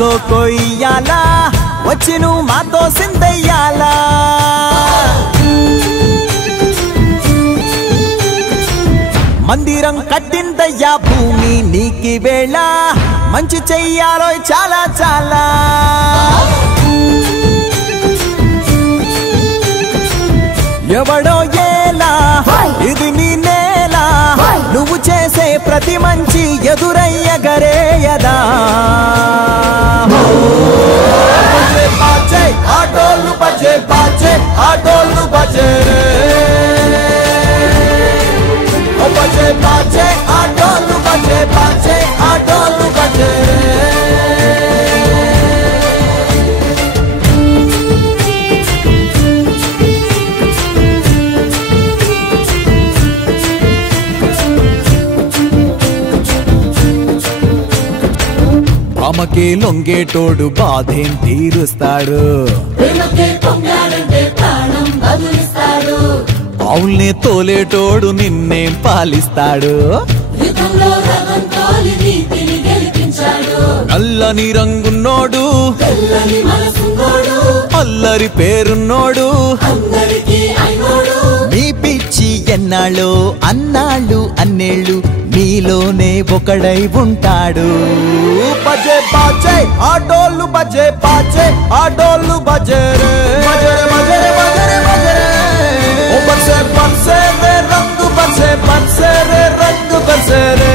మాతో కొయ్యాలా వచ్చి నువ్వు మాతో సిందయ్యాలా మందిరం కట్టిందయ్యా భూమి నీకి వేళ మంచి చెయ్యాలో చాలా చాలా ఎవడో ఏలా ఇది నీ నేల నువ్వు చేసే ప్రతి మంచి ఎదురయ్యగరేయదా ఆటోలు బజే బాజే ఆటోలు బజే बजे बाजे आटोलू बजे बाजे आटोलू बजे అమ్మకే లొంగేటోడు బాధేం తీరుస్తాడు అవుల్నే తోలేటోడు నిన్నేం పాలిస్తాడు నల్లని రంగున్నోడు అల్లరి పేరున్నోడు మీ పిచ్చి ఎన్నాళ్ళు అన్నాళ్ళు అన్నేళ్ళు మీలోనే ఒకడై ఉంటాడు బజే బాజే ఆటోలు బజే బాజే ఆటోలు బజే రే బజే బజే బజే बरसे बरसे रे रंग बरसे रे रंग बरसे रे